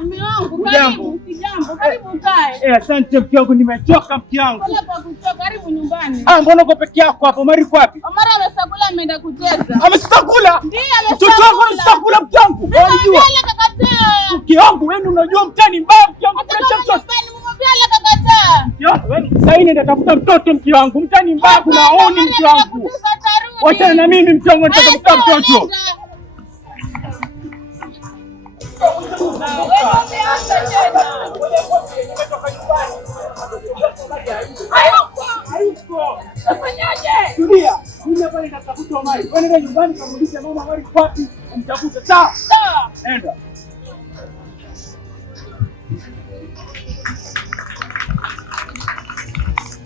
Mume wangu, karibu. Sijambo, karibu kae. Asante mke wangu, nimechoka mke wangu. Pole kwa kuchoka, karibu nyumbani. Mbona uko peke yako hapo? Omari yuko wapi? Omari amesakula, ameenda kucheza. Amesakula? Ndiyo, amesakula. Mtoto wangu amesakula mke wangu. Unajua? Mke wangu wewe unajua mtani mbaya mke wangu. Acha mtoto. Sasa nenda tafuta mtoto mke wangu. Mtani mbaya kuna oni mke wangu. Wacha na mimi mke wangu nitakuta mtoto. Tulia. Mimi hapa nitakuta Omari. Wewe nenda nyumbani kamuulize mama Omari wapi umtafuta. Sawa? Sawa. Nenda.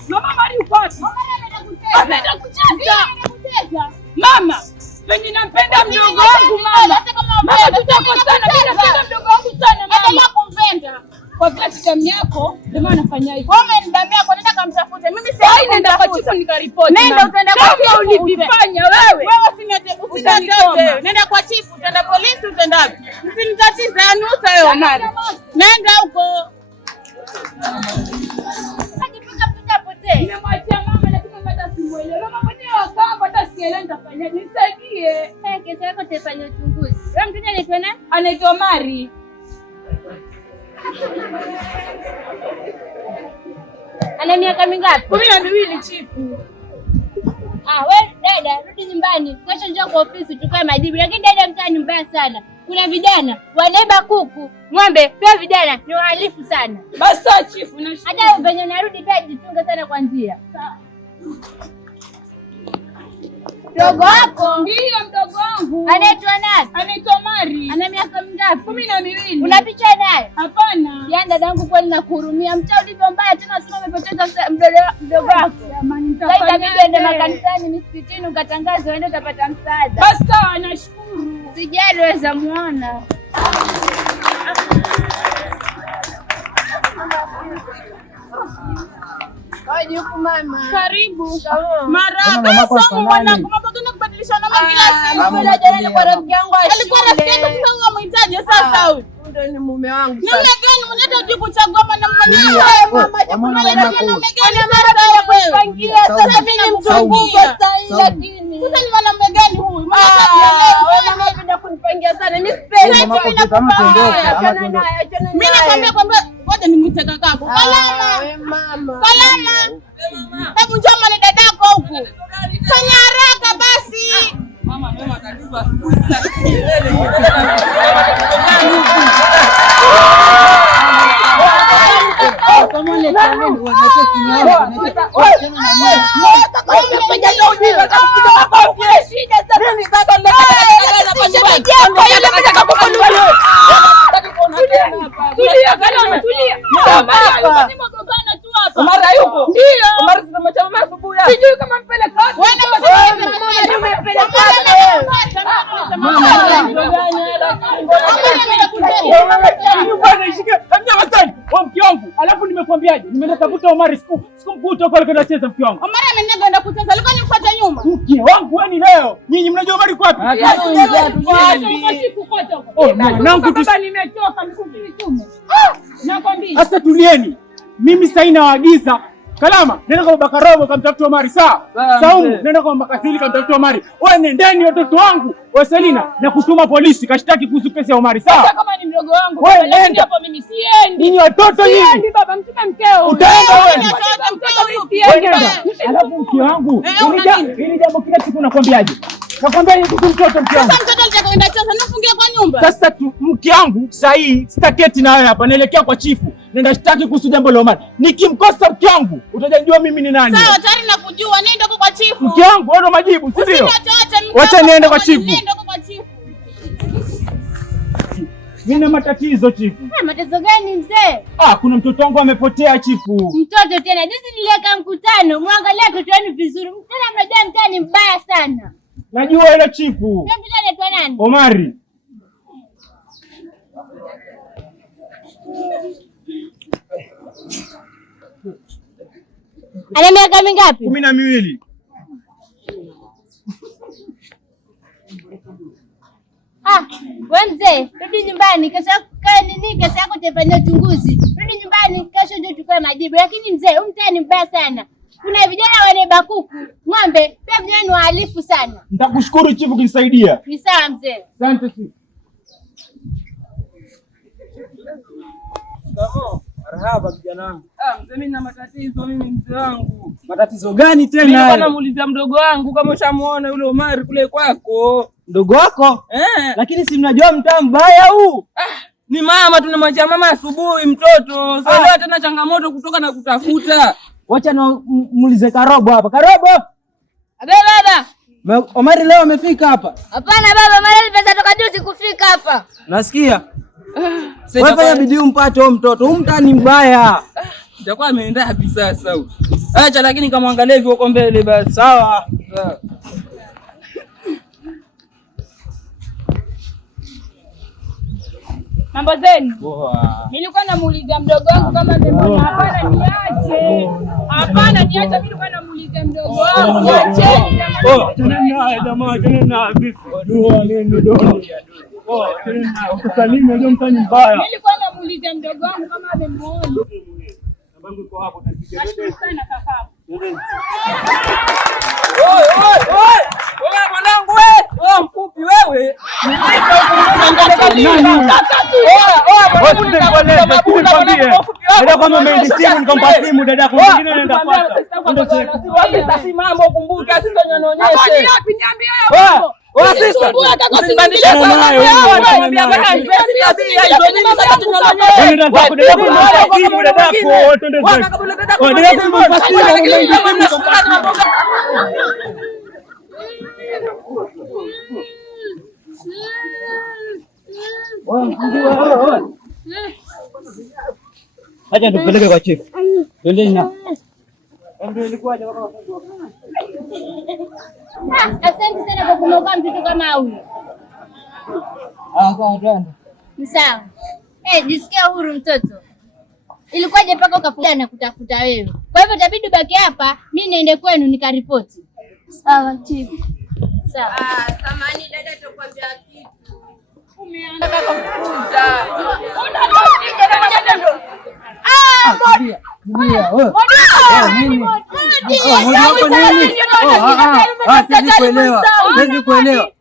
Mama Omari yuko wapi? Ameenda kucheza. Mama, mimi nampenda mdogo wangu mama. Mama tutakosana, mimi napenda mdogo wangu sana mama. Endelea kumpenda. Kwa vile simu yako ndio maana nafanya hivyo. Wewe umeniambia kwa nenda kamtafute. Mimi sasa nenda kwa chifu nikaripoti. Nenda utaenda kwa chifu. Kama ulifanya wewe. Usinitete. Nenda kwa chifu, utaenda polisi, utaenda wapi? Usinitatize anusa wewe Omari. Nenda huko. Akipika potee. Nimemwachia mama lakini mama simuelewi. Mama mwenyewe akamba hata sielewi nitafanya. Nisaidie. Kesi yako tafanya uchunguzi. Wewe mtu anaitwa nani? Anaitwa Omari. Ana miaka mingapi? 12 chifu. We dada, rudi nyumbani. Kesho njoo kwa ofisi tukae majibu. Lakini dada mtaani mbaya sana. Kuna vijana wanaiba kuku, ng'ombe, pia vijana ni wahalifu sana. Basi chifu na hata venye narudi pia jitunge sana kwa njia. Mdogo wako? Ndiyo mdogo wangu. Anaitwa nani? Anaitwa Omari. Ana miaka mingapi? 12. Una picha naye? Hapana. Yaani dadangu kweli nakuhurumia. Mtaa ulivyo mbaya tena unasema umepoteza mdogo wako. Jamani sasa itabidi uende makanisani, misikitini ukatangaze uende utapata msaada. Basi sawa, nashukuru. Sijali weza muona. Wajuku mama. Karibu. Marahaba. Somo mwanangu, mambo gani kubadilishana na kila siku? Mbona jana ni kwa rafiki yangu ashinde. Alikuwa rafiki yako sasa unamhitaji sasa huyu. Ndio ni mume wangu. Ni mume gani mwenyewe unataka kuchagua mwanamke? Mama jamani na mume gani sasa ya kupangia? Sasa mimi ni mchunguzi sasa lakini. Sasa ni mwanamke gani huyu? Wewe mama unapenda kunipangia sana. Mimi sipendi. Mimi nakwambia ngoja nimwite kakako. Salama. Mama. Salama. Hebu njoo mwana dadako huku. Fanya haraka basi. Mama mama karibu asubuhi. Mke wangu, alafu nimekwambiaje? Nimeenda tafuta Omari sikumkuta huko alikuwa anacheza mke wangu. Omari amenyaga enda kucheza, alikuwa nifuata nyuma. Mke wangu wewe ni leo. Nyinyi mnajua Omari kwa wapi? Mwanangu baba nimechoka mkutume. Nakwambia. Sasa tulieni. Mimi sasa ninawaagiza Kalama, nenda kwa baba Karobo kamtafuta Omari sawa? Saumu, nenda kwa Makasili kamtafuta Omari. Wewe nendeni watoto wangu wa Selina na kutuma polisi kashtaki kuhusu kesi ya Omari sawa? Hata kama ni mdogo wangu, lakini hapo mimi siendi. Ninyi watoto nyinyi. Siendi baba, mtume mkeo. Utaenda wewe. Alafu mke wangu, hili jambo kila siku nakwambiaje? Nakwambia ni kuhusu mtoto mke wangu. Sasa mtoto alitakwenda choza, nafungia kwa nyumba. Sasa mke wangu saa hii sitaketi na wewe hapa, naelekea kwa chifu. Nenda shtaki kuhusu jambo la Omari. Nikimkosa mke wangu, utajua mimi ni nani. Sawa, tayari nakujua. Nenda kwa chifu. Mke wangu, wewe ndo majibu, si ndio? Wacha niende kwa chifu. Nenda kwa chifu. Nina matatizo chifu. Matatizo gani mzee? Kuna mtoto wangu amepotea chifu. Mtoto tena? Juzi niliweka mkutano, muangalia mtoto wenu vizuri. Tena mnajua mtani mbaya sana. Najua ile chifu. Mtoto anaitwa nani? Omari. Ana miaka mingapi? 12. Wewe mzee, rudi nyumbani, kesho kae nini kesi yako tafanya uchunguzi. Rudi nyumbani kesho ndio tukae majibu. Lakini mzee, huyu mtaa ni mbaya sana. Kuna vijana wanaiba kuku, ng'ombe, pia vijana ni wahalifu sana. Nitakushukuru chifu kunisaidia. Ni sawa mzee. Asante chifu. Marhaba kijana wangu. Mzee mimi nina matatizo mzee wangu. Matatizo gani tena? Mimi namuulizia mdogo wangu kama ushamuona yule Omari kule kwako. Mdogo wako? Lakini si mnajua mtaa mbaya huu. Ni mama tunamwachia mama asubuhi mtoto. Sasa leo tena changamoto kutoka na kutafuta. Wacha na muulize Karobo hapa. Karobo! Baba. Omari leo amefika hapa? Hapana baba, Omari pesa toka juzi kufika hapa. Nasikia. Wewe fanya bidii umpate huyo mtoto. Huyu mtaa ni mbaya. Itakuwa ameenda wapi sasa huyu? Acha lakini kama angalia hivyo uko mbele basi. Sawa. Mambo zenu. Nilikuwa namuuliza mdogo wangu kama amemwona. Hapana niache. Mimi nilikuwa namuuliza mdogo wangu. Niacheni. Tena jamaa tena usalimi ndio mtani mbaya. Nilikuwa namuuliza mdogo wangu kama amemwona. Sababu uko hapo na nashukuru sana kaka. Wewe mwanangu wewe mfupi wewe. Dada kama umeendisimu nikampa simu dada kwa mwingine anaenda kwata. Ndio sisi mambo kumbuka sisi tunaonyesha. Wapi niambie hapo. Sisi usibadilishe nayo. Tunamwambia bwana sisi hizo nini sasa tunaonyesha. Ndio dada kwa dada kwa simu dada kwa twende zetu. Dada kwa simu umeendisimu acha tupeleke kwa chief. Twendeni na. Ndio ilikuwa jamaa kama fungu. Asante sana kwa kumwokoa mtoto kama huyu. Kwa twende. Ni sawa. Jisikia huru mtoto. Ilikuwaje mpaka ukafuta na kutafuta wewe? Kwa hivyo itabidi ubaki hapa, mimi niende kwenu nikaripoti. Sawa chief. Sawa. Samani dada tukwambia kitu. Umeanza kufukuza. Siwezi kuelewa.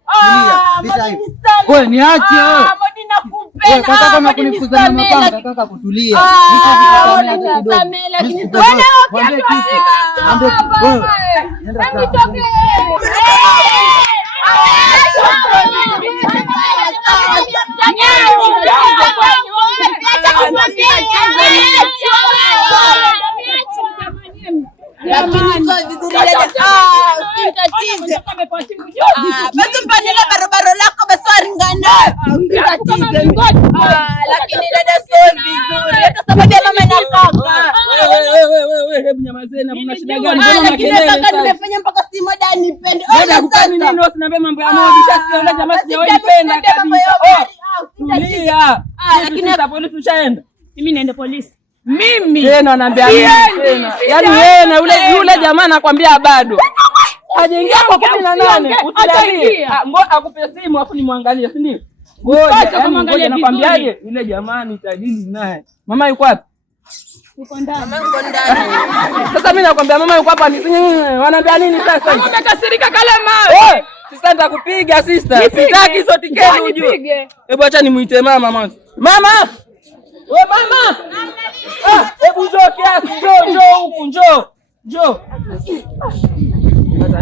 Wewe niache wewe. Wewe kaka kama kunifukuza na mapanga kaka kutulia. basi mpanile barabara lako basi waringana. Lakini dada sio vizuri. Hata sababu ya mama na kaka. Wewe hebu nyamazeni, mna shida gani? Lakini kaka nimefanya mpaka si moja anipende. Dada kufanya nini? Usiniambie mambo ya moja. Nishasikia yule jamaa sijaipenda kabisa. Tulia. Lakini hata polisi ushaenda. Mimi naenda polisi. Mimi tena naambia tena. Yaani yeye na yule jamaa anakuambia bado. Hajaingia kwa 18. Usijalie. Ngoja akupe simu afu nimwangalie, si ndio? Ngoja nakwambiaje? Yule jamaa nitajili naye. Mama yuko wapi? Yuko ndani. Mama yuko ndani. Sasa mimi nakwambia mama yuko hapa, wanaambia nini sasa? Mama umekasirika Kalema. Sister nitakupiga sister. Sitaki hizo tiketi ujue. Hebu acha nimuite mama mwanzo. Mama! Wewe mama! Hebu njoo kiasi, njoo huku, njoo.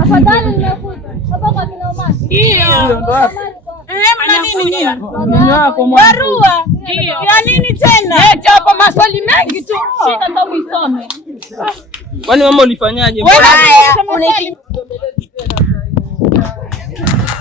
Afadhali nimekuja. Hapa kwa kina Omari. Ndio ndo hapo. Barua. Ya nini tena? Leta hapa maswali mengi tu. Shika ndio uisome. Kwani mama ulifanyaje?